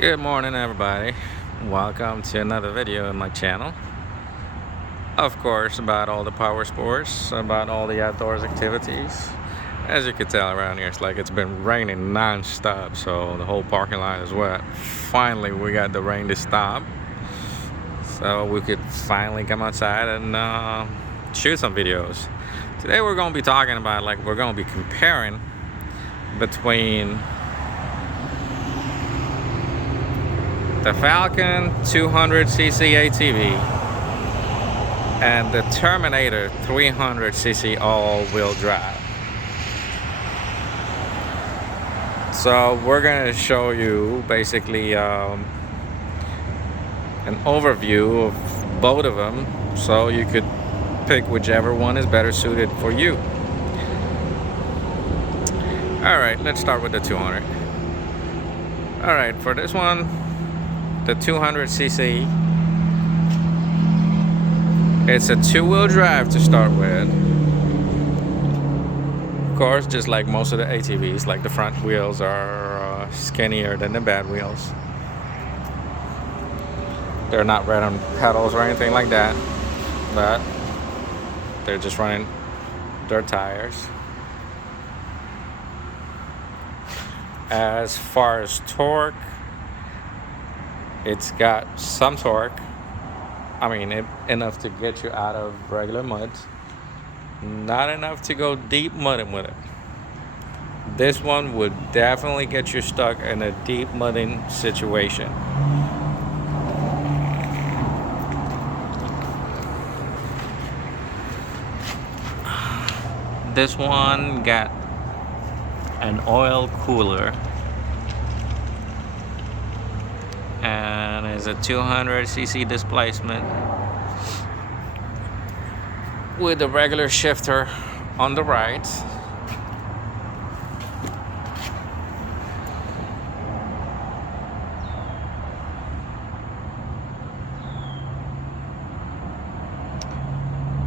Good morning, everybody. Welcome to another video on my channel. Of course, about all the power sports, about all the outdoors activities. As you can tell around here, it's like it's been raining non-stop, so the whole parking lot is wet. Finally, we got the rain to stop, so we could finally come outside and shoot some videos. Today we're going to be talking about, we're going to be comparing between the Falcon 200cc ATV and the Terminator 300cc all-wheel drive. So we're going to show you basically an overview of both of them, so you could pick whichever one is better suited for you. Alright, let's start with the 200. Alright, for this one, the 200cc, it's a two-wheel drive to start with. Of course, just like most of the ATVs, like the front wheels are skinnier than the bad wheels. They're not red on pedals or anything like that, but they're just running dirt tires. As far as torque, it's got some torque. I mean, enough to get you out of regular mud. Not enough to go deep mudding with it. This one would definitely get you stuck in a deep mudding situation. This one got an oil cooler and is a 200cc displacement with a regular shifter on the right.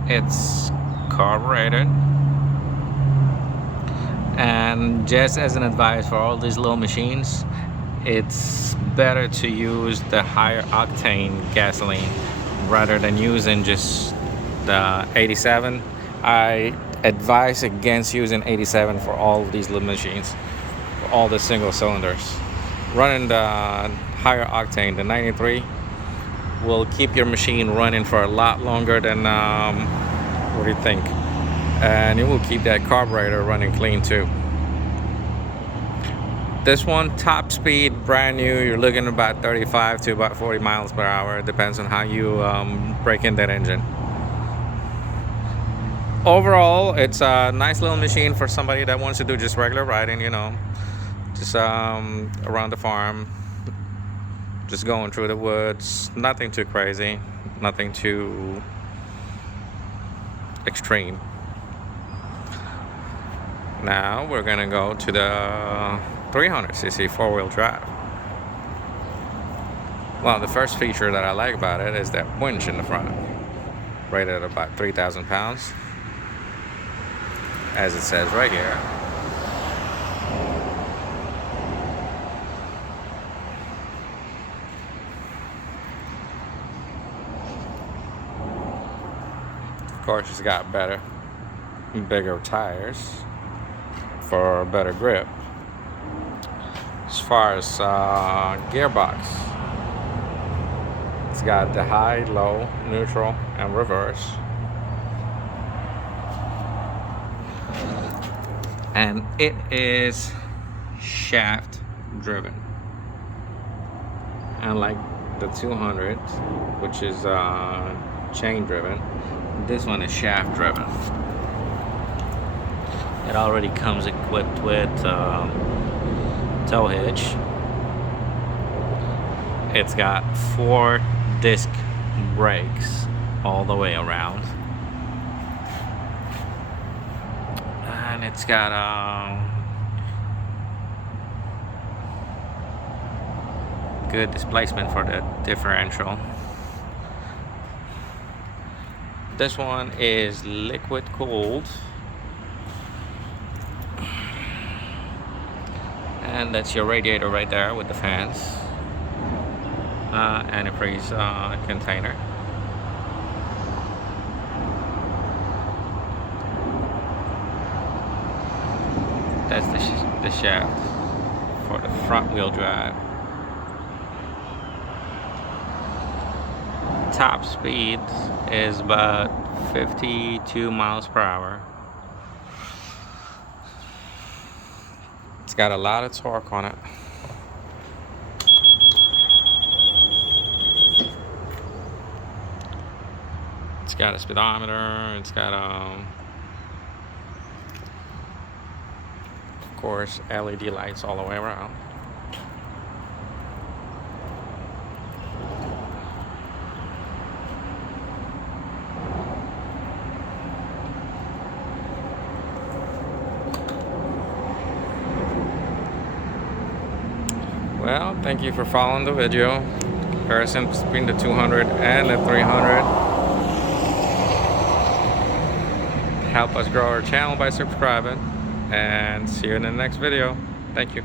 It's carbureted. And just as an advice for all these little machines, it's better to use the higher octane gasoline rather than using just the 87. I advise against using 87 for all of these little machines, for all the single cylinders. Running the higher octane, the 93, will keep your machine running for a lot longer than what do you think? And it will keep that carburetor running clean too. This one, top speed, brand new, you're looking at about 35 to about 40 miles per hour. It depends on how you break in that engine. Overall, it's a nice little machine for somebody that wants to do just regular riding, you know, just around the farm, just going through the woods. Nothing too crazy, nothing too extreme. Now we're gonna go to the 300cc four-wheel drive. Well, the first feature that I like about it is that winch in the front, rated at about 3,000 pounds, as it says right here. Of course, it's got bigger tires for better grip. As far as gearbox, it's got the high, low, neutral, and reverse. And it is shaft driven. Unlike the 200, which is chain driven, this one is shaft driven. It already comes equipped with tow hitch. It's got 4 disc brakes all the way around, and it's got good displacement for the differential. This one is liquid cooled. And that's your radiator right there with the fans. antifreeze container. That's the shaft for the front wheel drive. Top speed is about 52 miles per hour. It's got a lot of torque on it. It's got a speedometer. It's got of course LED lights all the way around. Well, thank you for following the video. Comparison between the 200 and the 300. Help us grow our channel by subscribing, and see you in the next video. Thank you.